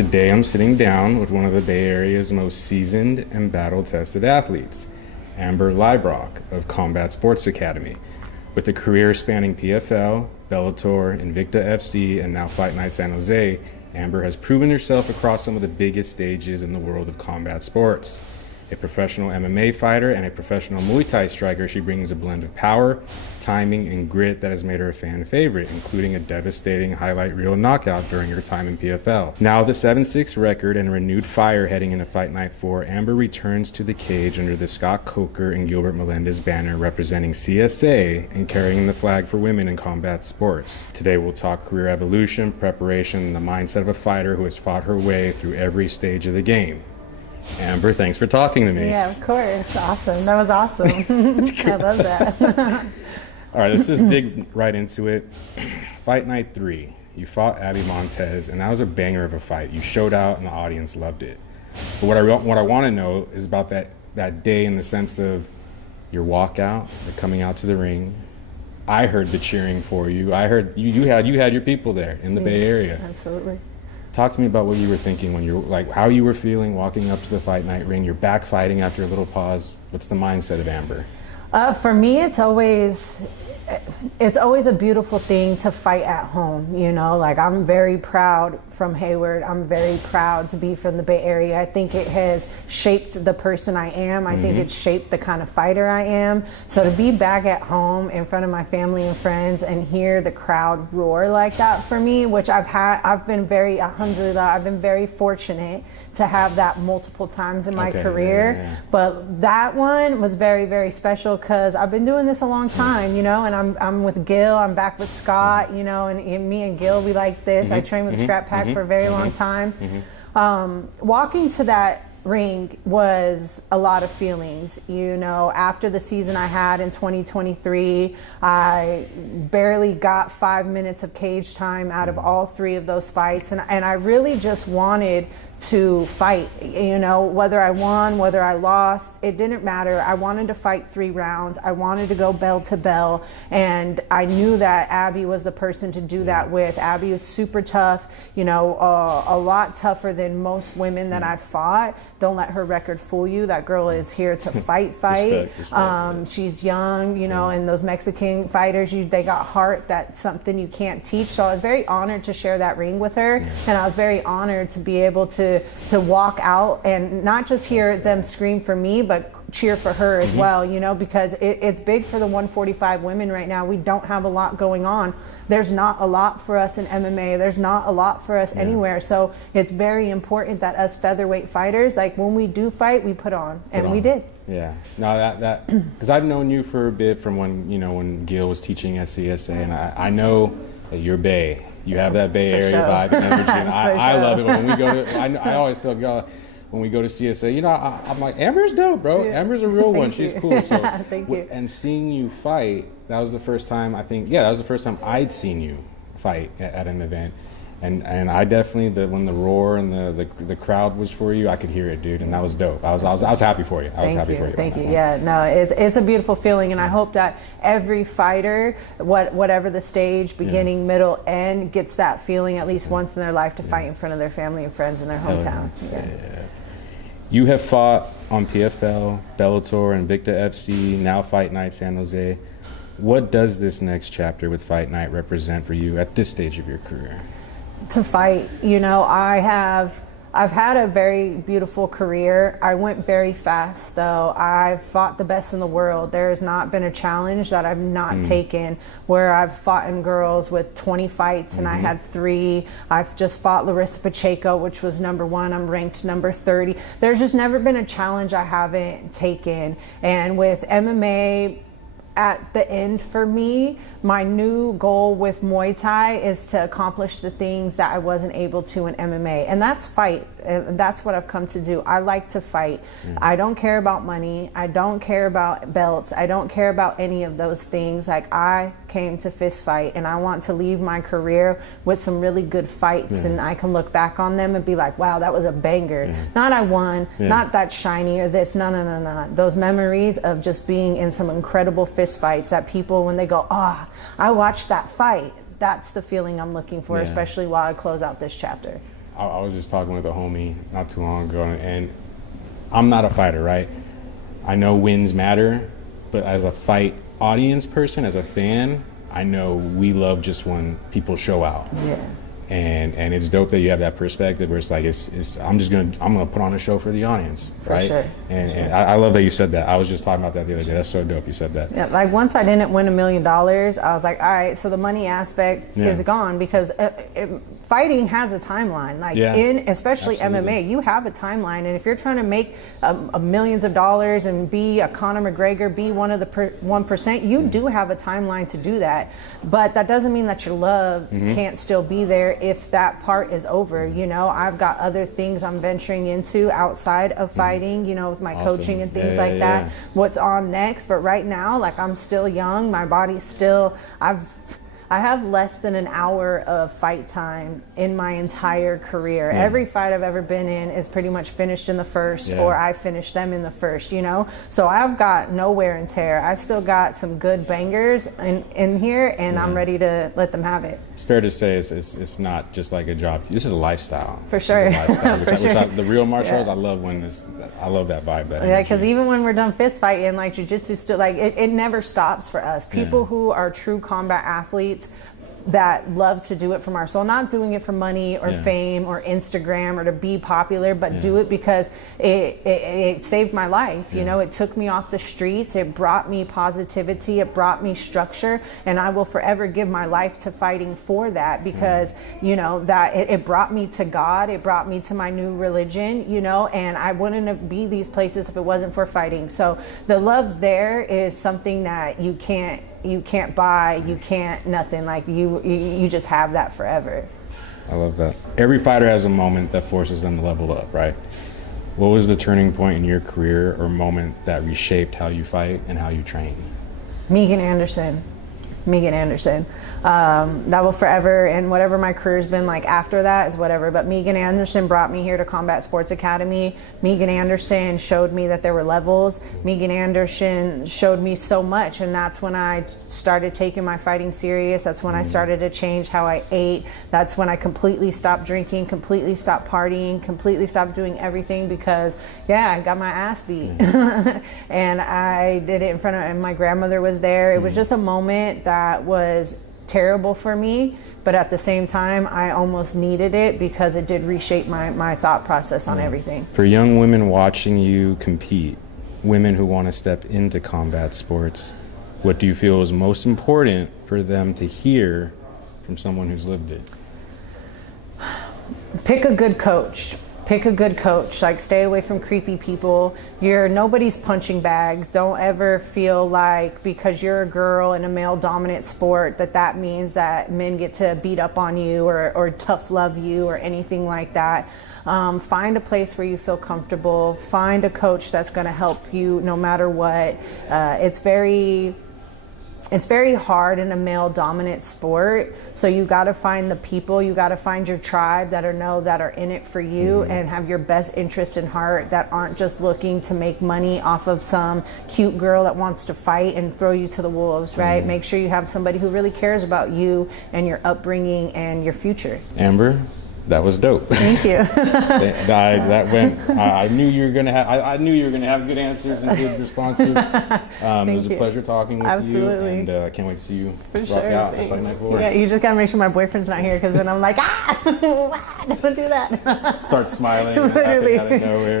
Today I'm sitting down with one of the Bay Area's most seasoned and battle-tested athletes, Amber Leibroc of Combat Sports Academy. With a career spanning PFL, Bellator, Invicta FC, and now Fight Night San Jose, Amber has proven herself across some of the biggest stages in the world of combat sports. A professional MMA fighter and a professional Muay Thai striker, she brings a blend of power, timing, and grit that has made her a fan favorite, including a devastating highlight reel knockout during her time in PFL. Now with a 7-6 record and renewed fire heading into Fight Night 4, Amber returns to the cage under the Scott Coker and Gilbert Melendez banner, representing CSA and carrying the flag for women in combat sports. Today we'll talk career evolution, preparation, and the mindset of a fighter who has fought her way through every stage of the game. Amber, thanks for talking to me. Yeah, of course. Awesome. That was awesome. I love that. All right, let's just dig right into it. Fight Night 3, you fought Abby Montez, and that was a banger of a fight. You showed out, and the audience loved it. But what I want to know is about that day in the sense of your walkout, the coming out to the ring. I heard the cheering for you. I heard you had your people there in the Bay Area. Absolutely. Talk to me about what you were thinking when you're like, how you were feeling walking up to the Fight Night ring. You're back fighting after a little pause. What's the mindset of Amber? For me, it's always a beautiful thing to fight at home. You know, like I'm very proud from Hayward. I'm very proud to be from the Bay Area. I think it has shaped the person I am. I think it's shaped the kind of fighter I am. So to be back at home in front of my family and friends and hear the crowd roar like that for me, which I've been very, alhamdulillah, I've been very fortunate to have that multiple times in my career. Yeah. But that one was very, very special because I've been doing this a long time, you know, and I'm with Gil, I'm back with Scott, you know, and me and Gil, we like this. I trained with Scrap Pack for a very long time. Walking to that ring was a lot of feelings. You know, after the season I had in 2023, I barely got 5 minutes of cage time out of all 3 of those fights, and I really just wanted to fight. You know, whether I won, whether I lost, it didn't matter. I wanted to fight 3 rounds. I wanted to go bell to bell, and I knew that Abby was the person to do that with. Abby is super tough, you know, a lot tougher than most women that I've fought. Don't let her record fool you. That girl is here to fight. Respect. She's young, you know, and those Mexican fighters, they got heart. That's something you can't teach. So I was very honored to share that ring with her, and I was very honored to be able to walk out and not just hear them scream for me, but cheer for her as well, you know, because it's big for the 145 women right now. We don't have a lot going on. There's not a lot for us in MMA. There's not a lot for us anywhere. So it's very important that us featherweight fighters, like when we do fight, we put on, and we did. Yeah, no, that because I've known you for a bit from when Gil was teaching at CSA, and I know that you're Bay. You have that Bay Area vibe and energy, and I love it. When we go to, I always tell Gil, when we go to CSA, you know, I'm like, Amber's dope, bro. Yeah. Amber's a real one. She's cool. So, Thank you. And seeing you fight, that was the first time, I think, that was the first time I'd seen you fight at an event. And I definitely, when the roar and the crowd was for you, I could hear it, dude, and that was dope. I was happy for you. Thank you. Yeah, no, it's a beautiful feeling, and I hope that every fighter, whatever the stage, beginning, middle, end, gets that feeling at least once in their life to fight in front of their family and friends in their hometown. Yeah. You have fought on PFL, Bellator, Invicta FC, now Fight Night San Jose. What does this next chapter with Fight Night represent for you at this stage of your career? To fight, you know, I've had a very beautiful career. I went very fast, though. I've fought the best in the world. There has not been a challenge that I've not taken, where I've fought in girls with 20 fights and I had 3. I've just fought Larissa Pacheco, which was #1. I'm ranked number 30. There's just never been a challenge I haven't taken. And with MMA at the end for me, my new goal with Muay Thai is to accomplish the things that I wasn't able to in MMA, and that's fight. And that's what I've come to do. I like to fight. I don't care about money. I don't care about belts. I don't care about any of those things. Like, I came to fist fight, and I want to leave my career with some really good fights, and I can look back on them and be like, wow, that was a banger. Not I won, not that shiny or this, no. Those memories of just being in some incredible fist fights that people, when they go, I watched that fight, that's the feeling I'm looking for, especially while I close out this chapter. I was just talking with a homie not too long ago, and I'm not a fighter, right? I know wins matter, but as a fight audience person, as a fan, I know we love just when people show out. Yeah. And it's dope that you have that perspective where it's like I'm gonna put on a show for the audience, right? For sure. And I love that you said that. I was just talking about that the other day. That's so dope you said that. Yeah, like once I didn't win $1 million, I was like, all right, so the money aspect is gone, because fighting has a timeline. Like especially absolutely. MMA, you have a timeline, and if you're trying to make millions of dollars and be a Conor McGregor, be one of the 1%, you do have a timeline to do that. But that doesn't mean that your love can't still be there if that part is over. You know, I've got other things I'm venturing into outside of fighting, you know, with my coaching and things like that. What's on next? But right now, like, I'm still young, my body's still, I have less than an hour of fight time in my entire career. Every fight I've ever been in is pretty much finished in the first, or I finished them in the first, you know? So I've got no wear and tear. I've still got some good bangers in here, and I'm ready to let them have it. It's fair to say it's not just like a job. This is a lifestyle. For sure. The real martial arts, I love that vibe. Because even when we're done fist fighting, like jiu-jitsu still, like it never stops for us. People who are true combat athletes that love to do it from our soul, not doing it for money or fame or Instagram or to be popular, but do it because it saved my life. You know, it took me off the streets, it brought me positivity, it brought me structure, and I will forever give my life to fighting for that, because you know that it brought me to God, it brought me to my new religion, you know, and I wouldn't be these places if it wasn't for fighting. So the love there is something that you can't buy, you can't nothing. Like you just have that forever. I love that. Every fighter has a moment that forces them to level up, right? What was the turning point in your career or moment that reshaped how you fight and how you train? Megan Anderson. That will forever, and whatever my career's been like after that is whatever, but Megan Anderson brought me here to Combat Sports Academy. Megan Anderson showed me that there were levels. Megan Anderson showed me so much, and that's when I started taking my fighting serious. That's when I started to change how I ate. That's when I completely stopped drinking, completely stopped partying, completely stopped doing everything, because I got my ass beat. And I did it in front of, and my grandmother was there. It was just a moment that was terrible for me, but at the same time I almost needed it, because it did reshape my thought process on everything. For young women watching you compete, women who want to step into combat sports, what do you feel is most important for them to hear from someone who's lived it? Pick a good coach. Like, stay away from creepy people. You're nobody's punching bags. Don't ever feel like because you're a girl in a male dominant sport that means that men get to beat up on you or tough love you or anything like that. Find a place where you feel comfortable. Find a coach that's going to help you no matter what. It's very hard in a male dominant sport, so you got to find the people, you got to find your tribe that are in it for you and have your best interest in heart, that aren't just looking to make money off of some cute girl that wants to fight and throw you to the wolves, right? Make sure you have somebody who really cares about you and your upbringing and your future. Amber, that was dope. Thank you. I knew you were gonna have good answers and good responses. It was a pleasure talking with you, and I can't wait to see you rock out and Fight Night 4. Yeah, you just gotta make sure my boyfriend's not here, because then I'm like, don't do that. Start smiling and laughing out of nowhere.